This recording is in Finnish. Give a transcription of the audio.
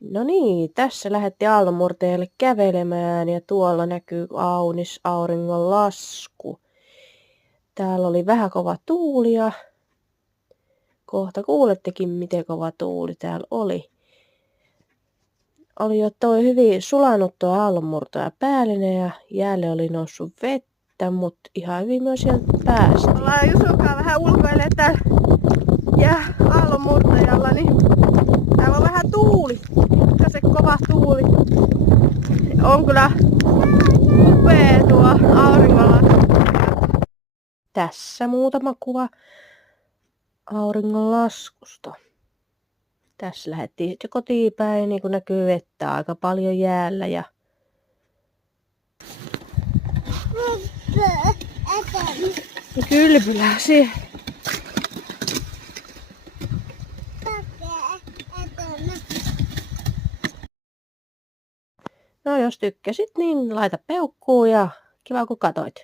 No niin, tässä lähdetti aallonmurteelle kävelemään ja tuolla näkyy kaunis auringon lasku. Täällä oli vähän kova tuuli ja kohta kuulettekin miten kova tuuli täällä oli. Oli jo toi hyvin sulanut tuo aallonmurtaja päällinen ja jäälle oli noussut vettä, mutta ihan hyvin myös sieltä päästiin. Ollaan Jusukaan vähän ulkoilee täällä aallonmurtajalla, niin täällä on vähän tuuli. Se kova tuuli. On kyllä upea tuo auringonlasku. Tässä muutama kuva auringonlaskusta. Tässä lähdettiin sitten kotiin päin, niin kuin näkyy vettä aika paljon jäällä. Ja kylpylää siihen. No jos tykkäsit, niin laita peukkuu ja kiva kun katoit.